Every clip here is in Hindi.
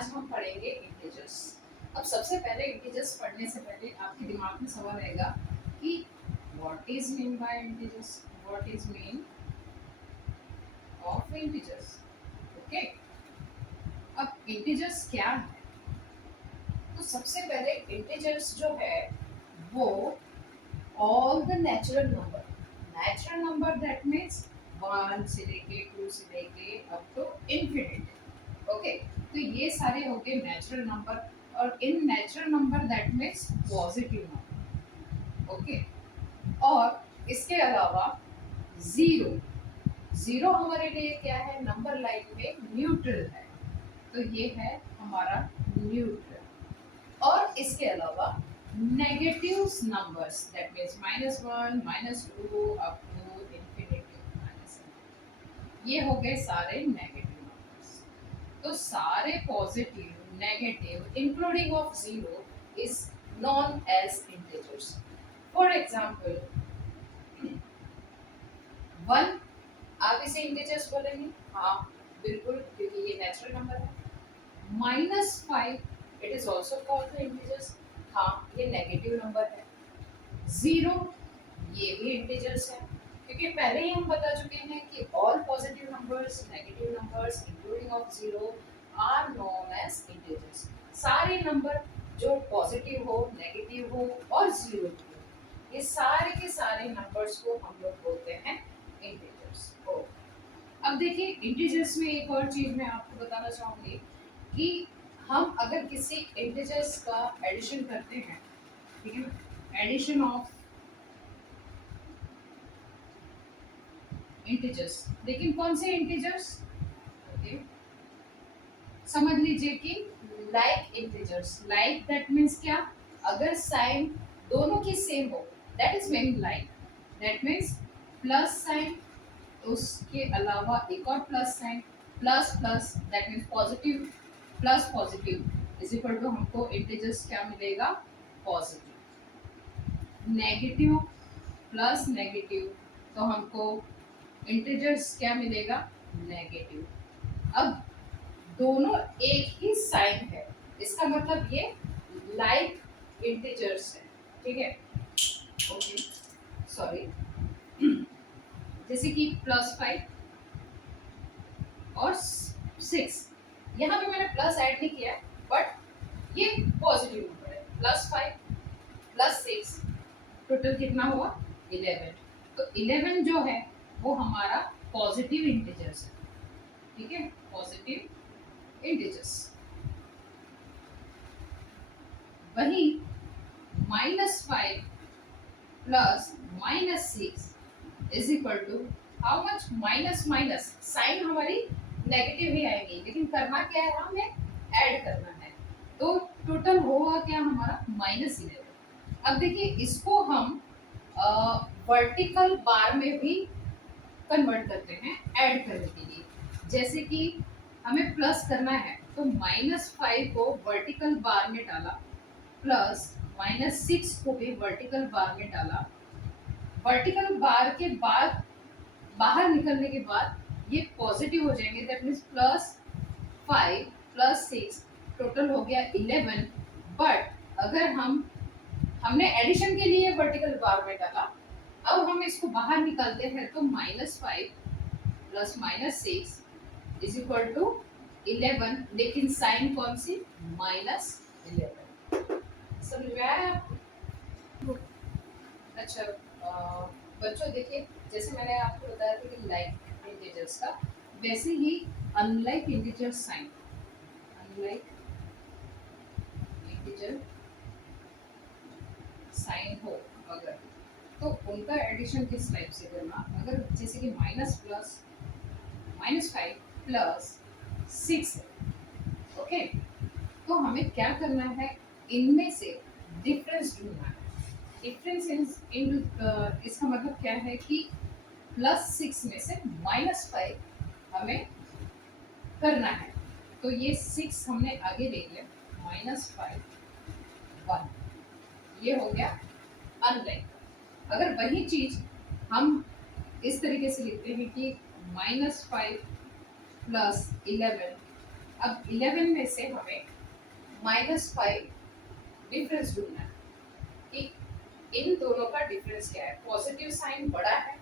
आज हम पढ़ेंगे इंटीजर्स। अब सबसे पहले इंटीजर्स पढ़ने से पहले आपके दिमाग में सवाल आएगा कि what is mean by integers, what is mean of integers. Okay, अब इंटीजर्स क्या है? तो सबसे पहले इंटीजर्स जो है वो all the natural number that means 1 से लेके 2 से लेके अप टू इन्फिनिटी। ओके, तो ये सारे हो गए नेचुरल नंबर, और in natural number that means positive number. Okay, और इसके अलावा जीरो, जीरो हमारे लिए क्या है? नंबर लाइन में न्यूट्रल है, तो ये है हमारा न्यूट्रल। और इसके अलावा negative numbers that means -1 -2 up to infinity minus, ये हो गए सारे नेगेटिव नंबर्स। तो सारे positive negative including of zero is known as integers. For example 1, आप इसे इंटीजर्स बोलेंगे? हाँ बिल्कुल, क्योंकि ये नेचुरल नंबर है। -5 it is also called integers, हाँ ये नेगेटिव नंबर है। 0 ये भी इंटीजर्स है, क्योंकि पहले ही हम बता चुके हैं कि all positive numbers, negative numbers including of 0 are known as integers. सारे नंबर जो पॉजिटिव हो, नेगेटिव हो और 0 हो, ये सारे के सारे नंबर्स को हम लोग बोलते हैं इंटीजर्स। अब देखिए इंटीजर्स में एक और चीज मैं आपको बताना चाहूंगी कि हम अगर किसी इंटीजर्स का एडिशन करते हैं, ठीक है, एडिशन ऑफ इंटीजर्स, लेकिन कौन से इंटीजर्स? ओके, समझ लीजिए कि like integers, like that means क्या? अगर साइन दोनों की सेम हो, that is meaning like, that means plus sign, उसके अलावा एक और plus sign, plus plus that means positive, plus positive is equal to हमको इंटीजर्स क्या मिलेगा? पॉजिटिव। नेगेटिव प्लस नेगेटिव, तो हमको इंटीजर्स क्या मिलेगा? नेगेटिव। अब दोनों एक ही साइन है, इसका मतलब ये लाइक इंटीजर्स है, ठीक है। ओके, सॉरी, जैसे कि +5 और 6, यहाँ पे मैंने प्लस ऐड नहीं किया, बट ये पॉजिटिव नंबर है। +5 +6 टोटल कितना हुआ? 11। तो 11 जो है वो हमारा पॉजिटिव इंटीजर्स है, ठीक है, पॉजिटिव इंटीजर्स। वही -5 plus -6 is equal to how much? Minus minus, sign हमारी नेगेटिव ही आएगी, लेकिन करना क्या है? हमें ऐड करना है, तो टोटल होगा क्या हमारा? -11। अब देखिए इसको हम वर्टिकल बार में भी कन्वर्ट करते हैं ऐड करने के लिए। जैसे कि हमें प्लस करना है, तो -5 को वर्टिकल बार में डाला, प्लस -6 को भी वर्टिकल बार में डाला। वर्टिकल बार के बाद बाहर निकलने के बाद ये पॉजिटिव हो जाएंगे, दैट मीन्स +5 +6 टोटल हो गया 11। बट अगर हमने एडिशन के लिए वर्टिकल बार में डाला, अब हम इसको बाहर निकालते हैं, तो -5 प्लस -6 इज इक्वल टू 11, लेकिन साइन कौन सी? -11। समझ में आया आपको? अच्छा, बच्चों देखिए, जैसे मैंने आपको बताया था कि लाइक इंटीजर्स का, वैसे ही unlike integer sign, unlike integer sign हो अगर, तो उनका एडिशन किस टाइप से करना? अगर जैसे कि -5 प्लस 6 है, ओके, तो हमें क्या करना है? इनमें से डिफरेंस ढूंढना है। डिफरेंस इन इसका मतलब क्या है कि +6 में से -5 हमें करना है, तो ये 6 हमने आगे ले लिया, -5 1, ये हो गया अनलाइक। अगर वही चीज हम इस तरीके से लिखते हैं कि -5 प्लस 11 अब 11 में से हमें -5 डिफरेंस ढूंढना है कि इन दोनों का डिफरेंस क्या है। पॉजिटिव साइन बड़ा है,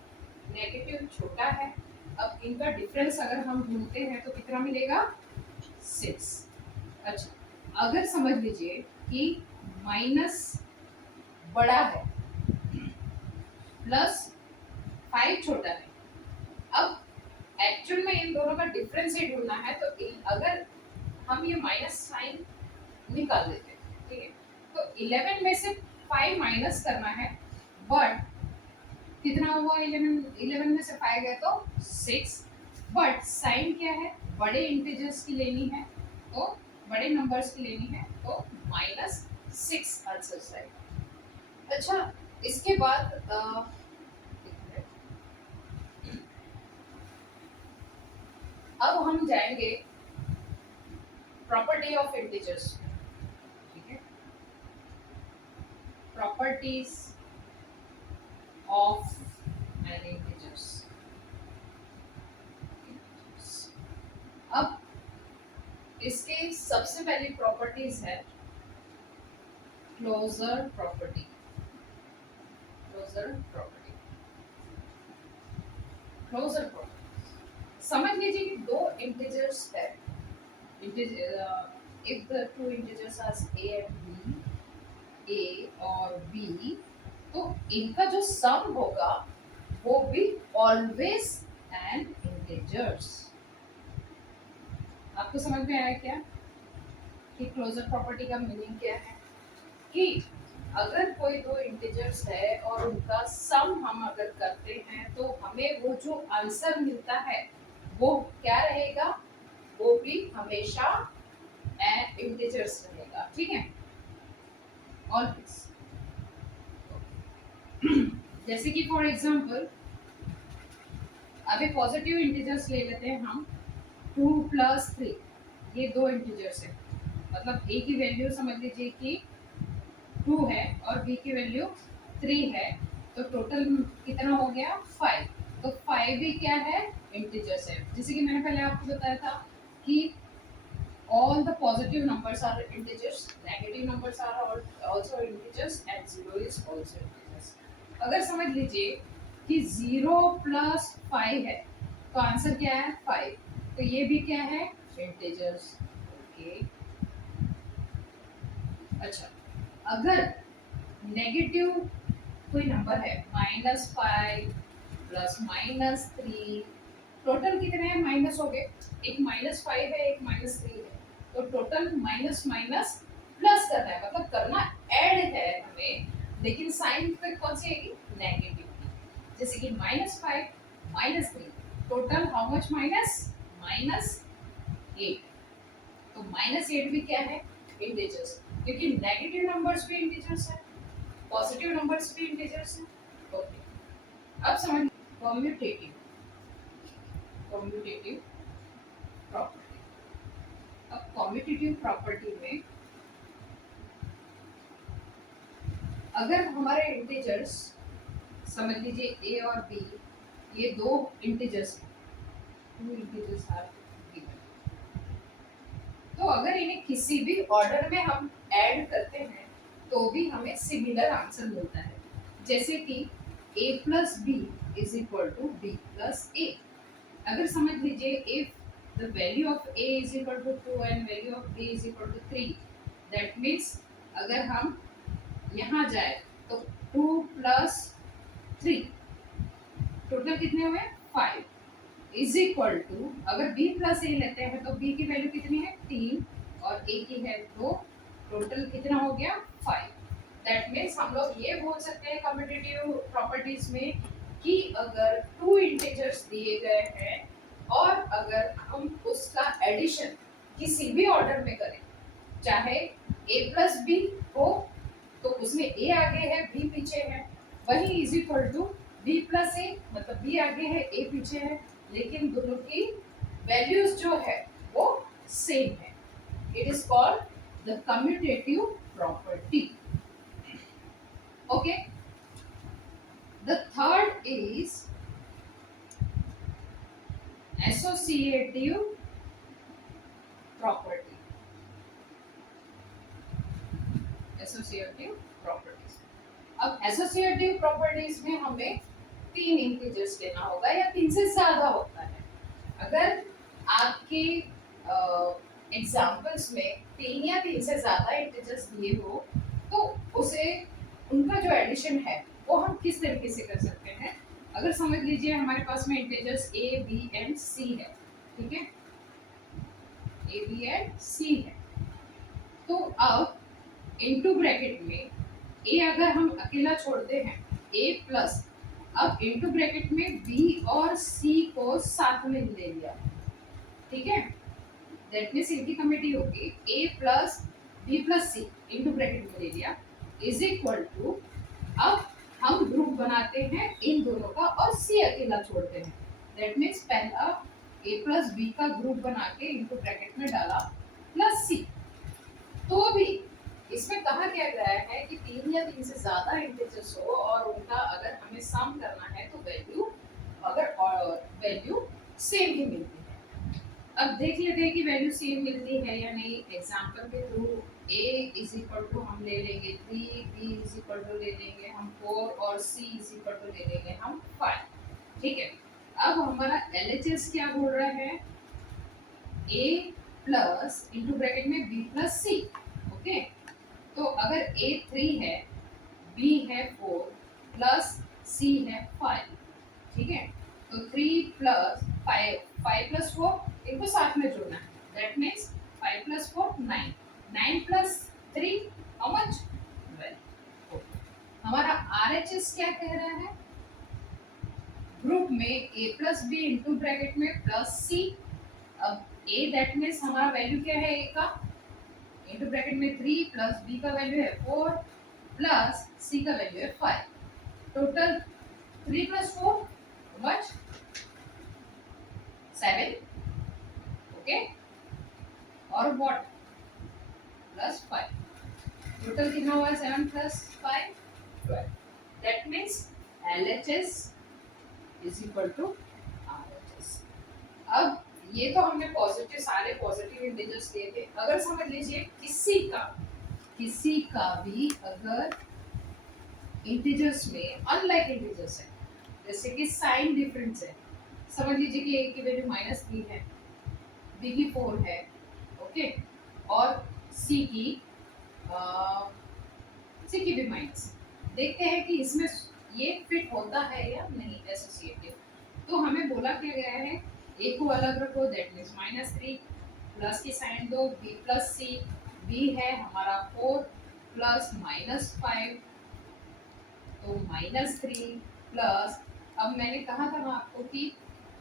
नेगेटिव छोटा है। अब इनका डिफरेंस अगर हम ढूंढते हैं तो कितना मिलेगा? 6। अच्छा, अगर समझ लीजिए कि माइनस बड़ा है प्लस 5 छोटा है, अब एक्चुअल में इन दोनों का डिफरेंस ही ढूंढना है, तो अगर हम ये माइनस साइन निकाल देते हैं, ठीक है, तो 11 में से 5 माइनस करना है, बट कितना हुआ? 11 में से 5 गए तो 6, बट साइन क्या है? बड़े इंटीजर्स की लेनी है, तो बड़े नंबर्स की लेनी है, तो -6 आंसर साइन। अच्छा, इसके बाद अब हम जाएंगे प्रॉपर्टी ऑफ इंटीजर्स, ठीक है, प्रॉपर्टीज ऑफ एन इंटीजर्स। अब इसके सबसे पहली प्रॉपर्टीज है closure property. Closure property, closure property समझ लीजिए कि दो इंटीजर्स है, if the two integers are a and b, a और b, तो इनका जो सम होगा वो भी ऑलवेज एन इंटीजर्स। आपको समझ में आया क्या कि क्लोजर प्रॉपर्टी का मीनिंग क्या है? कि अगर कोई दो इंटीजर्स है और उनका सम हम अगर करते हैं तो हमें वो जो आंसर मिलता है वो क्या रहेगा? वो भी हमेशा एन इंटीजर्स रहेगा, ठीक है, ऑलवेज। जैसे कि फॉर एग्जांपल अभी पॉजिटिव इंटीजर्स ले लेते हैं हम, 2 + 3, ये दो इंटीजर्स है, मतलब a की वैल्यू समझ लीजिए कि 2 है और b की वैल्यू 3 है, तो टोटल कितना हो गया? 5। तो 5 भी क्या है? इंटीजर्स है। जैसे कि मैंने पहले आपको बताया था कि all the positive numbers are integers, negative numbers are also integers and 0 is also integers। अगर समझ लीजिए कि 0 + 5 है तो आंसर क्या है? 5, तो ये भी क्या है? इंटीजर्स। ओके, अच्छा, अगर नेगेटिव कोई नंबर है, -5 + -3, टोटल कितने हैं? माइनस हो गए, एक -5 है, एक -3 है, तो टोटल माइनस माइनस प्लस करना है, मतलब करना ऐड है हमें, लेकिन साइन पे कौन सी आएगी? नेगेटिव की। जैसे कि -5 -3, टोटल हाउ मच माइनस? -8, तो -8 भी क्या है? इंटीजर्स, क्योंकि नेगेटिव नंबर्स भी इंटीजर्स है, पॉजिटिव नंबर्स भी इंटीजर्स है। ओके, अब समझ कम्यूटेटिव, कम्यूटेटिव प्रॉपर्टी। अब कम्यूटेटिव प्रॉपर्टी में अगर हमारे इंटीजर्स समझ लीजिए a और b, ये दो इंटीजर्स हैं, टू इंटीजर्स आर गिवन, तो अगर इन्हें किसी भी ऑर्डर में हम ऐड करते हैं तो भी हमें सिमिलर आंसर मिलता है। जैसे कि a + b = b + a। अगर समझ लीजिए if the value of a = 2 and value of b = 3, that means अगर हम यहाँ जाए तो 2 + 3, टोटल कितने हुए? 5, = अगर b + a लेते हैं तो b की वैल्यू कितनी है? 3 और a की है 2, टोटल कितना हो गया? 5। दैट मीन्स हम लोग ये बोल सकते हैं कम्यूटेटिव प्रॉपर्टीज में कि अगर टू इंटीजर्स दिए गए हैं और अगर हम उसका एडिशन किसी भी ऑर्डर में करें, चाहे a + b हो तो उसमें a आगे है b पीछे है, वही b + a, मतलब b आगे है a पीछे है, लेकिन दोनों की वैल्यूज जो है वो सेम है। It is called the commutative property. Okay, the third is associative property. Associative properties. अब एसोसिएटिव प्रॉपर्टीज में हमें 3 इंटीजर्स लेना होगा या 3 से ज्यादा होता है। अगर आपके एग्जाम्पल्स में 3 या 3 से ज्यादा इंटीजर्स दिए हो तो उसे उनका जो एडिशन है वो हम किस तरीके से कर सकते हैं। अगर समझ लीजिए हमारे पास में इंटीजर्स ए बी एंड सी है, ठीक है, ए बी एंड सी है, तो अब इनटू ब्रैकेट में ए अगर हम अकेला छोड़ते हैं ए प्लस, अब इनटू ब्रैकेट में बी और सी को साथ में ले लिया, ठीक है, दैट मीन्स इनकी कमिटी होगी ए प्लस बी प्लस सी इनटू ब्रैकेट में ले लिया इज इक्वल टू, अब हम ग्रुप बनाते हैं इन दोनों का और सी अकेला छोड़ते हैं, दैट मीन्स पहला ए प्लस बी का ग्रुप बना के इनटू ब्रैकेट में डाला प्लस सी। तो भी इसमें कहा क्या गया है कि 3 या 3 से ज्यादा इंटीजर्स हो और उनका अगर हमें सम करना है तो वैल्यू अगर वैल्यू सेम ही मिलती है। अब देख लेते हैं कि वैल्यू सेम मिलती है या नहीं। एग्जांपल के through a is equal to हम ले लेंगे 3, b इज इक्वल टू ले लेंगे हम 4 और c इज इक्वल टू ले लेंगे हम 5, ठीक है। अब हमारा LHS क्या बोल रहा है, a प्लस इंटू ब्रैकेट में b प्लस c, ओके। तो अगर a 3 है, b है 4 प्लस c है 5, ठीक है, तो 3 प्लस 5 प्लस 4 इनको साथ में जोड़ना है, that means 5 plus 4 9, 9 plus 3 how much 12। हमारा RHS क्या कह रहा है, ग्रुप में a plus b into bracket में प्लस सी, अब a दैट मीन्स हमारा वैल्यू क्या है a का, इंटू ब्रैकेट में 3 प्लस b का वैल्यू है 4 प्लस c का वैल्यू है 5, टोटल 3 प्लस 4 मच 7, ओके, और व्हाट प्लस 5, टोटल कितना हुआ 7 plus 5 12, that means LHS is equal to RHS। अब ये तो हमने पॉजिटिव सारे पॉजिटिव इंटीजर्स लिए थे। अगर समझ लीजिए किसी का भी अगर इंटीजर्स में अनलाइक इंटीजर्स है, जैसे कि साइन डिफरेंस है, समझ लीजिए कि a की वैल्यू -3 है, b की 4 है, ओके, और c की भी माइनस, देखते हैं कि इसमें ये फिट होता है या नहीं एसोसिएटिव। तो हमें बोला क्या गया है, a को अलग रखो, दैट मीन्स -3 प्लस की साइन दो b प्लस सी, b है हमारा 4 प्लस -5 तो -3 प्लस, अब मैंने कहा था ना आपको कि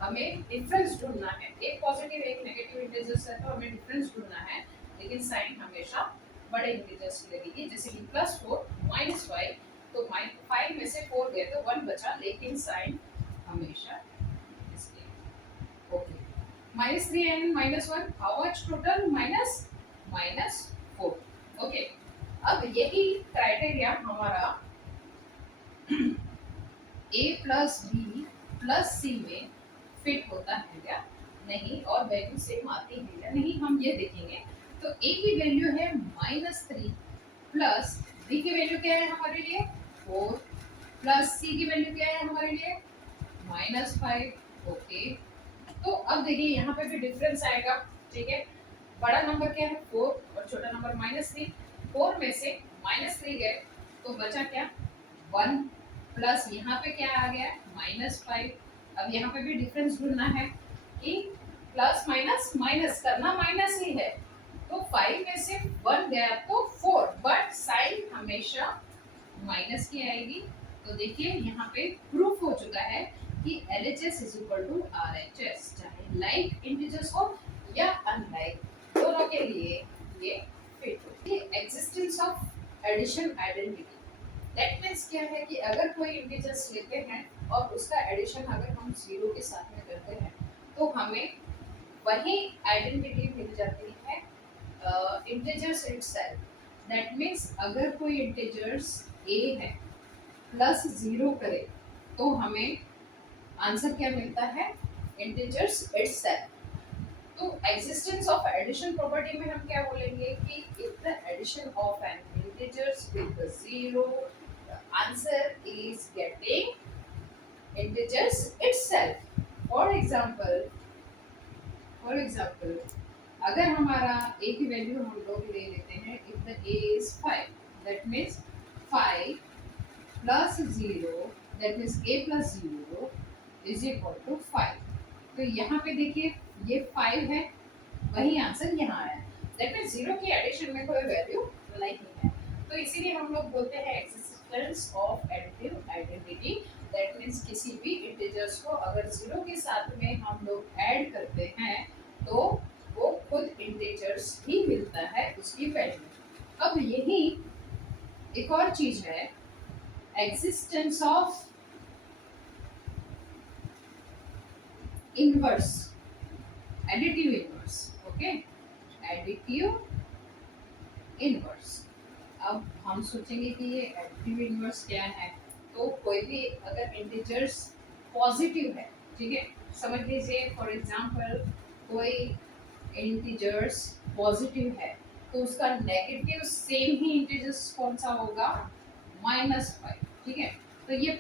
हमें डिफरेंस ढूंढना है, एक पॉजिटिव एक नेगेटिव इंटीजर्स है तो हमें डिफरेंस ढूंढना है, लेकिन साइन हमेशा बड़े इंटीजर्स की लगेगी, जैसे कि +4 -5 तो 5 में से 4 गए तो 1 बचा, लेकिन साइन हमेशा इसके, okay, -3 and -1 how much total -4, okay. अब यही क्राइटेरिया हमारा a प्लस बी प्लस सी में फिट होता है या नहीं और वैल्यू सेम आती है या नहीं, हम ये देखेंगे। तो a की वैल्यू है -3 प्लस b की वैल्यू क्या है हमारे लिए 4 प्लस c की वैल्यू क्या है हमारे लिए -5, ओके। तो अब देखिए यहाँ पे भी डिफरेंस आएगा, ठीक है, बड़ा नंबर क्या है 4 और छोटा नंबर -3, 4 में से -3 गए तो बचा क्या 1 प्लस यहाँ पे क्या आ गया -5। अब यहाँ पे भी डिफरेंस ढूंढना है कि प्लस माइनस माइनस करना माइनस ही है, तो 5 में से 1 गया तो 4, बट साइन हमेशा माइनस की आएगी। तो देखिए यहाँ पे प्रूफ हो चुका है कि LHS is equal to RHS, चाहे लाइक इंटीजर्स हो या अनलाइक, दोनों के लिए ये फिट होती है। Existence of addition identity, that means क्या है कि अगर कोई इंटीजर्स लेते हैं और उसका एडिशन अगर हम 0 के साथ में करते हैं तो हमें वही आइडेंटिटी मिल जाती है इंटीजर्स इटसेल्फ, दैट मीन्स अगर कोई इंटीजर्स a है प्लस 0 करे तो हमें आंसर क्या मिलता है इंटीजर्स इटसेल्फ। तो एग्जिस्टेंस ऑफ एडिशन प्रॉपर्टी में हम क्या बोलेंगे कि if the addition of an integers with the 0, the answer is getting integers itself. For example, अगर हमारा a की वैल्यू हम लोग ले लेते हैं, if the a is 5, that means 5 plus 0, that means a plus 0 is equal to 5. तो यहाँ पे देखिए ये 5 है, वही आंसर यहाँ आया। दैट मीन्स 0 की एडिशन में कोई वैल्यू नहीं है, तो इसीलिए हम लोग बोलते हैं existence of additive identity. That means किसी भी इंटीजर्स को अगर 0 के साथ में हम लोग ऐड करते हैं तो वो खुद इंटीजर्स ही मिलता है उसकी वैल्यू। अब यही एक और चीज है, existence of inverse, additive inverse. Okay, additive inverse. अब हम सोचेंगे कि ये एडिटिव इनवर्स क्या है, तो कोई भी अगर इंटीजर्स पॉजिटिव है, ठीक है, समझ लीजिए फॉर एग्जांपल कोई इंटीजर्स पॉजिटिव है तो उसका नेगेटिव सेम ही इंटीजर्स कौन सा होगा, -5, ठीक है। तो ये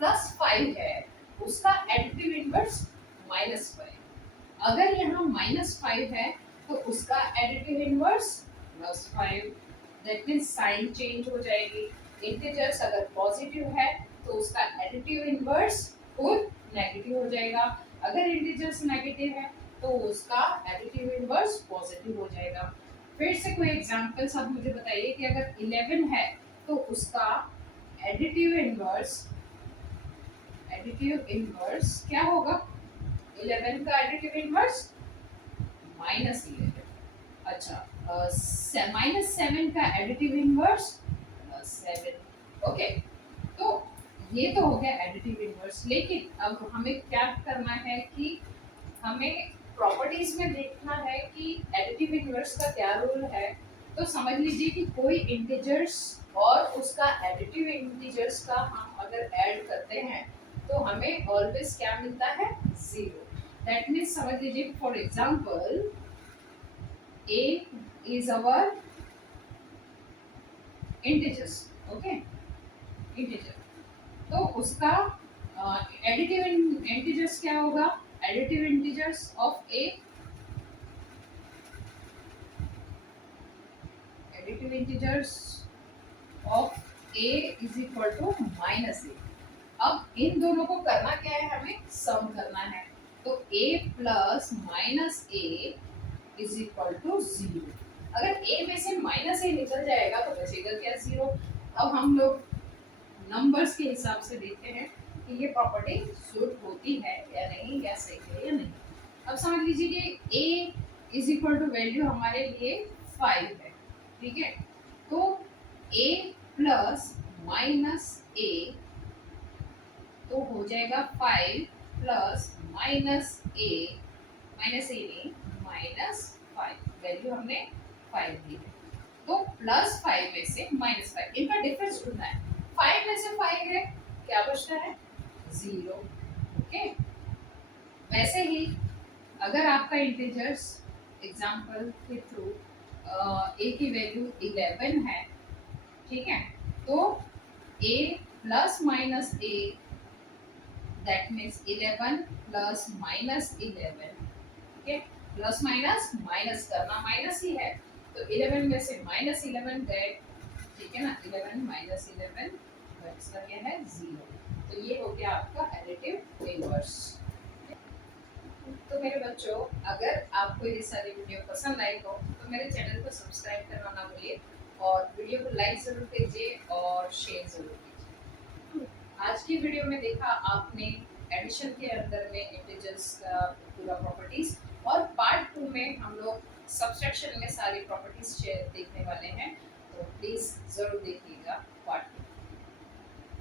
+5 है, उसका एडिटिव इनवर्स -5। अगर यहाँ -5 है तो उसका additive inverse +5। That means sign change हो जाएगी। इंटीजर्स अगर पॉजिटिव है तो उसका एडिटिव इनवर्स खुद नेगेटिव हो जाएगा, अगर इंटीजर्स नेगेटिव है तो उसका एडिटिव इनवर्स पॉजिटिव हो जाएगा। फिर से कोई एग्जांपल्स आप मुझे बताइए कि अगर 11 है तो उसका एडिटिव इनवर्स क्या होगा, 11 का एडिटिव इनवर्स -11। अच्छा, -7 का एडिटिव इनवर्स +7। ओके, तो ये तो हो गया एडिटिव इनवर्स। लेकिन अब हमें क्या करना है कि हमें प्रॉपर्टीज में देखना है कि एडिटिव इनवर्स का क्या रूल है। तो समझ लीजिए कि कोई इंटीजर्स और उसका एडिटिव इंटीजर्स का हम अगर ऐड करते हैं तो हमें ऑलवेज क्या मिलता है, 0। दैट मीन्स समझ लीजिए for example a is our integers, okay, integer, तो उसका एडिटिव इंटीजर्स क्या होगा, additive integers of a, additive integers of a is equal to -a। अब इन दोनों को करना क्या है, हमें सम करना है। तो a plus -a is equal to 0। अगर a में से -a निकल जाएगा तो बचेगा क्या, 0। अब हम लोग नंबर्स के हिसाब से देखते हैं कि ये प्रॉपर्टी सूट होती है या नहीं, या सही है या नहीं। अब समझ लीजिए कि a is equal to value हमारे लिए 5 है, ठीक है। तो a प्लस -a तो हो जाएगा 5 प्लस -a नहीं -5, वैल्यू हमने 5 दी है। तो +5 में से -5, इनका डिफरेंस ढूंढना है। 5 में से 5 है, क्या बचता है, 0। ओके, वैसे ही अगर आपका इंटीजर्स एग्जांपल के थ्रू a की वैल्यू 11 है, ठीक है, तो a plus -a that means 11 plus -11, ठीक है, प्लस माइनस करना माइनस ही है, तो 11 में से -11 गए, ठीक है ना, 11 -11 बचता क्या है, 0। तो ये हो गया आपका एडिटिव इनवर्स। तो मेरे बच्चों, अगर आपको ये सारी वीडियो पसंद आई हो तो मेरे चैनल को सब्सक्राइब करना ना भूलिए और वीडियो को लाइक ज़रूर कीजिए और शेयर ज़रूर कीजिए। आज की वीडियो में देखा आपने एडिशन के अंदर में इंटीजर्स का पूरा प्रॉपर्टीज, और पार्ट 2 में हम लोग सब्सट्रैक्शन में सारी प्रॉपर्टीज देखने वाले हैं, तो प्लीज़ ज़रूर देखिए।